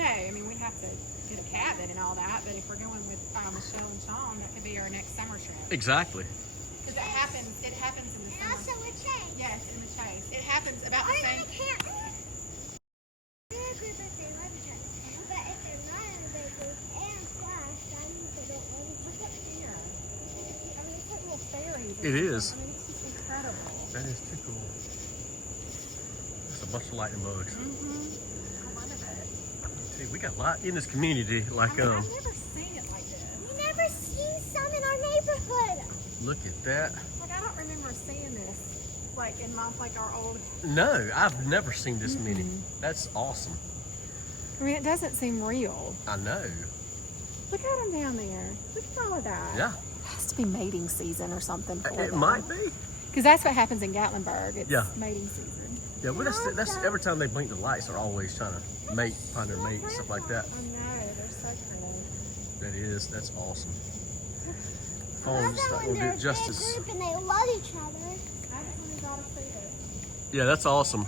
No, I mean, we have to get a cabin and all that, but if we're going with Michelle and Sean, that could be our next summer trip. Exactly. Because it happens in the And summer. also a chase. Yes, in the chase. It happens about the Or same. in a camp. They're a group if they love each other. But if they're not in a big group and clash, that means they don't love each Look other. up here. I mean, it's like little fairies. It is. I mean, it's just incredible. That is too cool. There's a bunch of lightning bugs. I love it. See, we got a lot in this community. Like, I mean, I've never seen it like this. We never seen some in our neighborhood. look at that. Like, I don't remember seeing this, like, in our old. No, I've never seen this many. That's awesome. I mean, it doesn't seem real. I know. Look at them down there. Look at all of that. Yeah. It has to be mating season or something for It them. might be. Because that's what happens in Gatlinburg. It's Yeah. mating season. Yeah, well, that's every time they blink the lights, they're always trying to mate, find their mate, and stuff like that. I know, they're so pretty. That's awesome. I Phone's love just that not when gonna they're do a it justice. big group and they love each other. I just wanted y'all to see this. Yeah, that's awesome.